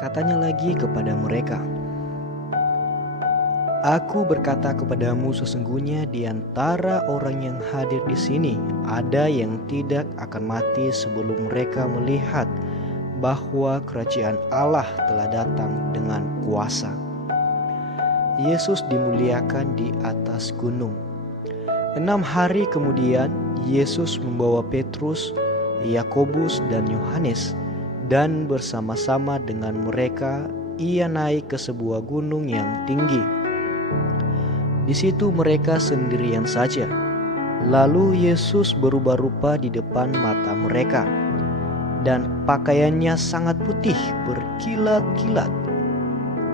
Katanya lagi kepada mereka, "Aku berkata kepadamu, sesungguhnya di antara orang yang hadir di sini ada yang tidak akan mati sebelum mereka melihat bahwa kerajaan Allah telah datang dengan kuasa." Yesus dimuliakan di atas gunung. 6 hari kemudian, Yesus membawa Petrus, Yakobus, dan Yohanes, dan bersama-sama dengan mereka ia naik ke sebuah gunung yang tinggi. Di situ mereka sendirian saja. Lalu Yesus berubah rupa di depan mata mereka, dan pakaiannya sangat putih berkilat-kilat.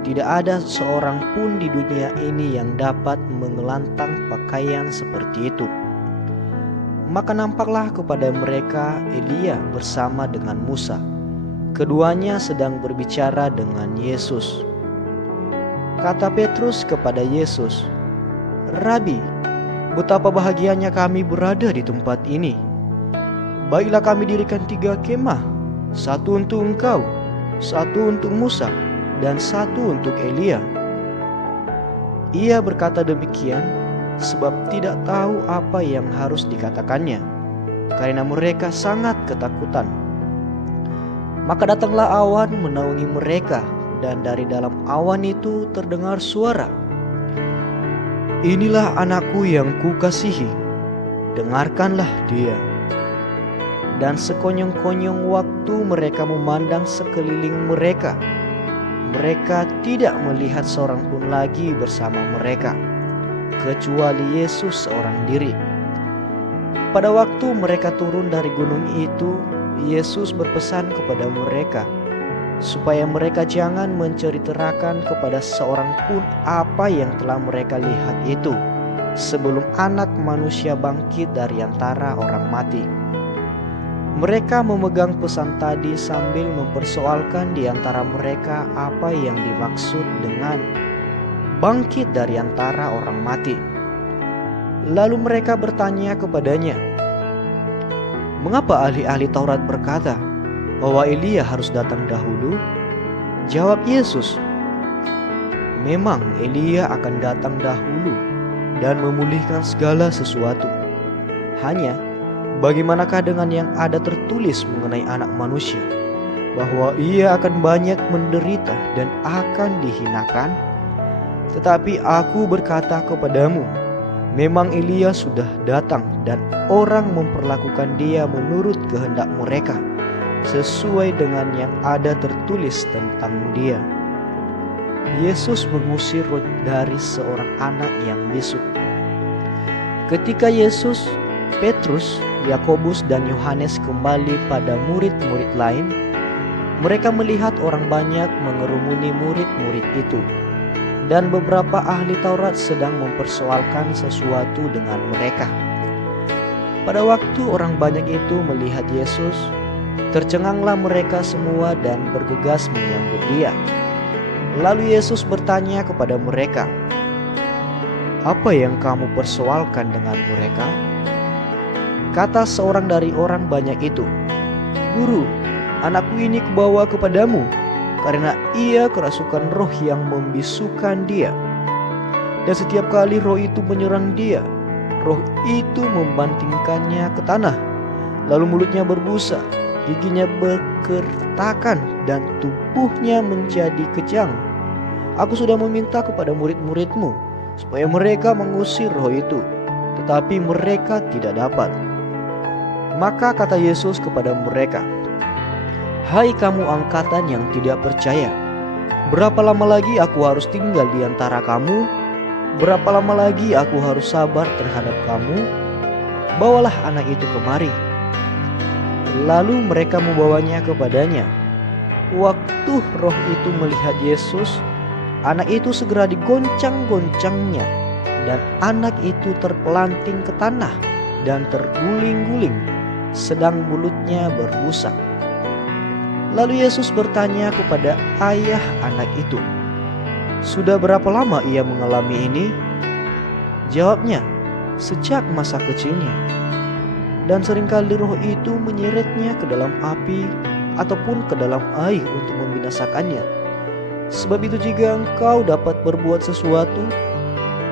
Tidak ada seorang pun di dunia ini yang dapat mengelantang pakaian seperti itu. Maka nampaklah kepada mereka Elia bersama dengan Musa. Keduanya sedang berbicara dengan Yesus. Kata Petrus kepada Yesus, "Rabi, betapa bahagianya kami berada di tempat ini. Baiklah kami dirikan 3 kemah, satu untuk engkau, satu untuk Musa, dan satu untuk Elia." Ia berkata demikian sebab tidak tahu apa yang harus dikatakannya, karena mereka sangat ketakutan. Maka datanglah awan menaungi mereka, dan dari dalam awan itu terdengar suara, "Inilah anakku yang kukasihi, dengarkanlah dia." Dan sekonyong-konyong waktu mereka memandang sekeliling mereka, mereka tidak melihat seorang pun lagi bersama mereka, kecuali Yesus seorang diri. Pada waktu mereka turun dari gunung itu, Yesus berpesan kepada mereka supaya mereka jangan menceritakan kepada seorang pun apa yang telah mereka lihat itu, sebelum Anak Manusia bangkit dari antara orang mati. Mereka memegang pesan tadi sambil mempersoalkan di antara mereka apa yang dimaksud dengan bangkit dari antara orang mati. Lalu mereka bertanya kepadanya, "Mengapa ahli-ahli Taurat berkata bahwa Elia harus datang dahulu?" Jawab Yesus, "Memang Elia akan datang dahulu dan memulihkan segala sesuatu. Hanya bagaimanakah dengan yang ada tertulis mengenai Anak Manusia, bahwa ia akan banyak menderita dan akan dihinakan? Tetapi aku berkata kepadamu, memang Elia sudah datang dan orang memperlakukan dia menurut kehendak mereka, sesuai dengan yang ada tertulis tentang dia." Yesus mengusir roh dari seorang anak yang bisu. Ketika Yesus, Petrus, Yakobus, dan Yohanes kembali pada murid-murid lain, mereka melihat orang banyak mengerumuni murid-murid itu, dan beberapa ahli Taurat sedang mempersoalkan sesuatu dengan mereka. Pada waktu orang banyak itu melihat Yesus, tercenganglah mereka semua dan bergegas menyambut dia. Lalu Yesus bertanya kepada mereka, "Apa yang kamu persoalkan dengan mereka?" Kata seorang dari orang banyak itu, "Guru, anakku ini kubawa kepadamu, karena ia kerasukan roh yang membisukan dia. Dan setiap kali roh itu menyerang dia, roh itu membantingkannya ke tanah. Lalu mulutnya berbusa, giginya berkertakan, dan tubuhnya menjadi kejang. Aku sudah meminta kepada murid-muridmu supaya mereka mengusir roh itu, tetapi mereka tidak dapat." Maka kata Yesus kepada mereka, "Hai kamu angkatan yang tidak percaya, berapa lama lagi aku harus tinggal di antara kamu? Berapa lama lagi aku harus sabar terhadap kamu? Bawalah anak itu kemari." Lalu mereka membawanya kepadanya. Waktu roh itu melihat Yesus, anak itu segera digoncang-goncangnya, dan anak itu terpelanting ke tanah dan terguling-guling, sedang mulutnya berbusa. Lalu Yesus bertanya kepada ayah anak itu, "Sudah berapa lama ia mengalami ini?" Jawabnya, "Sejak masa kecilnya. Dan seringkali roh itu menyeretnya ke dalam api ataupun ke dalam air untuk membinasakannya. Sebab itu jika engkau dapat berbuat sesuatu,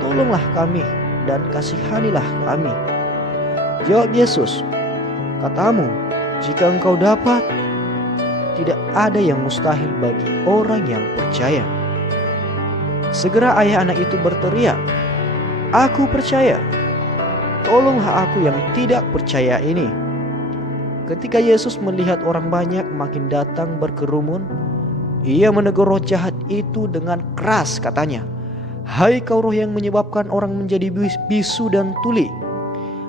tolonglah kami dan kasihanilah kami." Jawab Yesus, "Katamu, jika engkau dapat, tidak ada yang mustahil bagi orang yang percaya." Segera ayah anak itu berteriak, "Aku percaya, tolonglah aku yang tidak percaya ini." Ketika Yesus melihat orang banyak makin datang berkerumun, Ia menegur roh jahat itu dengan keras, katanya, "Hai kau roh yang menyebabkan orang menjadi bisu dan tuli,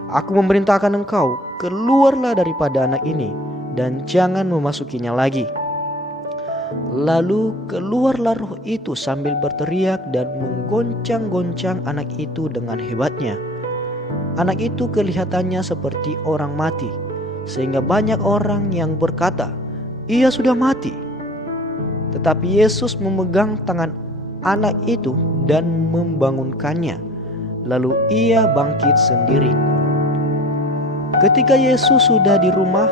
aku memerintahkan engkau, keluarlah daripada anak ini dan jangan memasukinya lagi." Lalu keluarlah roh itu sambil berteriak dan menggoncang-goncang anak itu dengan hebatnya. Anak itu kelihatannya seperti orang mati, sehingga banyak orang yang berkata, "Ia sudah mati." Tetapi Yesus memegang tangan anak itu dan membangunkannya. Lalu ia bangkit sendiri. Ketika Yesus sudah di rumah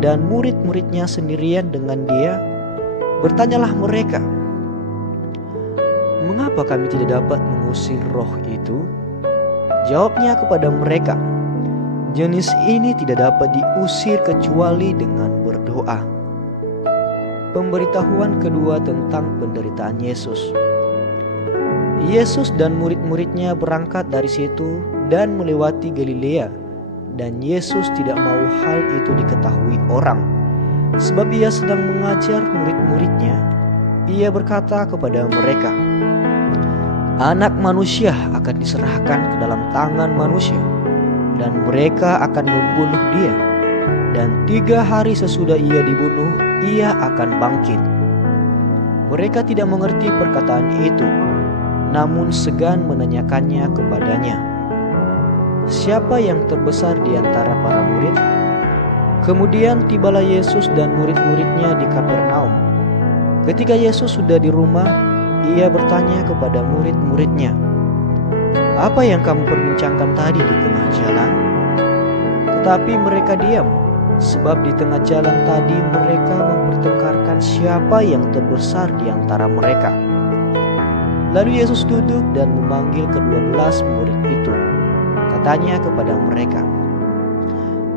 dan murid-muridnya sendirian dengan Dia, bertanyalah mereka, "Mengapa kami tidak dapat mengusir roh itu?" Jawabnya kepada mereka, "Jenis ini tidak dapat diusir kecuali dengan berdoa." Pemberitahuan kedua tentang penderitaan Yesus. Yesus dan murid-muridnya berangkat dari situ dan melewati Galilea, dan Yesus tidak mau hal itu diketahui orang, sebab Ia sedang mengajar murid-muridnya. Ia berkata kepada mereka, "Anak manusia akan diserahkan ke dalam tangan manusia, dan mereka akan membunuh Dia. Dan 3 hari sesudah Ia dibunuh, Ia akan bangkit." Mereka tidak mengerti perkataan itu, namun segan menanyakannya kepadanya, "Siapa yang terbesar di antara para murid?" Kemudian tibalah Yesus dan murid-muridnya di Kapernaum. Ketika Yesus sudah di rumah, Ia bertanya kepada murid-muridnya, "Apa yang kamu perbincangkan tadi di tengah jalan?" Tetapi mereka diam, sebab di tengah jalan tadi mereka mempertengkarkan siapa yang terbesar di antara mereka. Lalu Yesus duduk dan memanggil ke-12 murid itu. Katanya kepada mereka,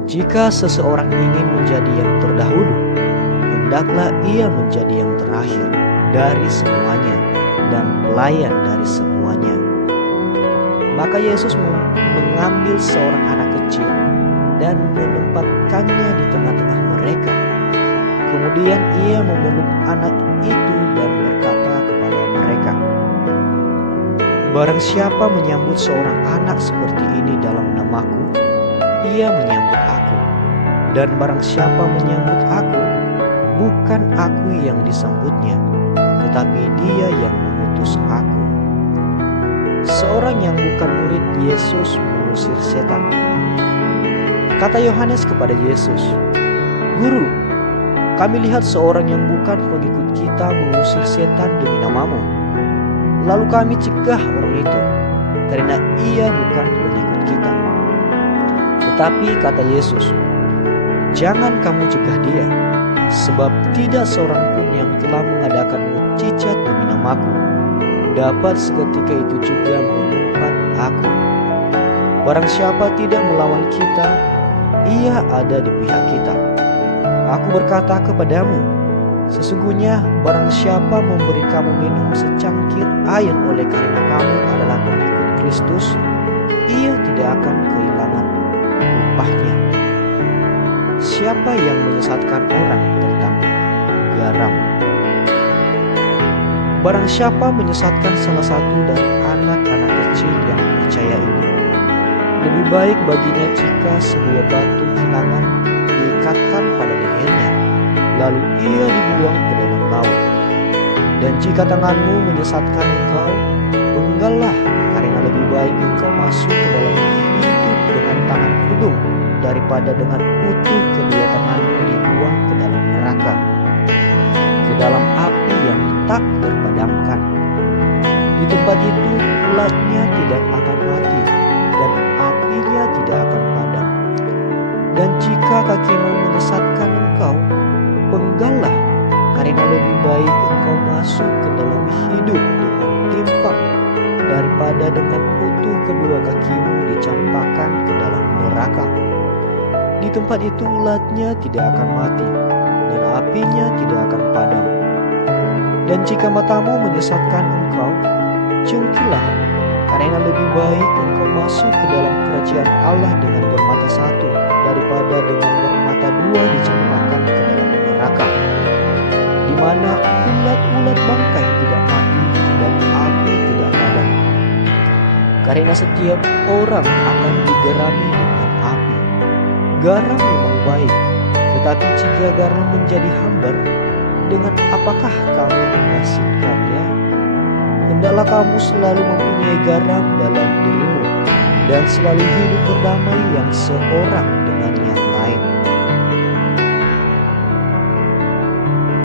"Jika seseorang ingin menjadi yang terdahulu, hendaklah ia menjadi yang terakhir dari semuanya dan pelayan dari semuanya." Maka Yesus mengambil seorang anak kecil dan menempatkannya di tengah-tengah mereka. Kemudian Ia memeluk anak itu dan berkata kepada mereka, "Barang siapa menyambut seorang anak seperti ini dalam nama-Ku, ia menyambut Aku. Dan barang siapa menyambut Aku, bukan Aku yang disambutnya, tetapi Dia yang mengutus Aku." Seorang yang bukan murid Yesus mengusir setan. Kata Yohanes kepada Yesus, "Guru, kami lihat seorang yang bukan pengikut kita mengusir setan demi nama-Mu. Lalu kami cegah orang itu, karena ia bukan pengikut kita." Tetapi kata Yesus, "Jangan kamu cegah dia, sebab tidak seorang pun yang telah mengadakan mukjizat demi nama-Ku dapat seketika itu juga mengumpat Aku. Barang siapa tidak melawan kita, ia ada di pihak kita. Aku berkata kepadamu, sesungguhnya barang siapa memberi kamu minum secangkir air oleh karena kamu adalah pengikut Kristus, ia tidak akan kehilangan upahnya. Siapa yang menyesatkan orang tentang garam? Barang siapa menyesatkan salah satu dari anak-anak kecil yang percaya ini, lebih baik baginya jika sebuah batu hilangan diikatkan pada lehernya, lalu ia dibuang ke dalam laut. Dan jika tanganmu menyesatkan engkau, penggallah, karena lebih baik engkau masuk ke dalam hidup dengan tangan kudung daripada dengan utuh kedua tanganmu dibuang ke dalam neraka, ke dalam api yang tak terpadamkan. Di tempat itu ulatnya tidak akan mati dan apinya tidak akan padam. Dan jika kakimu menyesatkan engkau, penggal baik engkau masuk ke dalam hidup dengan timpang daripada dengan utuh kedua kakimu dicampakkan ke dalam neraka. Di tempat itu ulatnya tidak akan mati dan apinya tidak akan padam. Dan jika matamu menyesatkan engkau, jungkilah, karena lebih baik engkau masuk ke dalam kerajaan Allah dengan bermata satu daripada dengan bermata dua dicampakkan ke dalam neraka, di mana ulat-ulat bangkai tidak mati dan api tidak padam. Karena setiap orang akan digerami dengan api. Garam memang baik, tetapi jika garam menjadi hambar, dengan apakah kamu mengasinkannya? Hendaklah kamu selalu mempunyai garam dalam dirimu dan selalu hidup berdamai yang seorang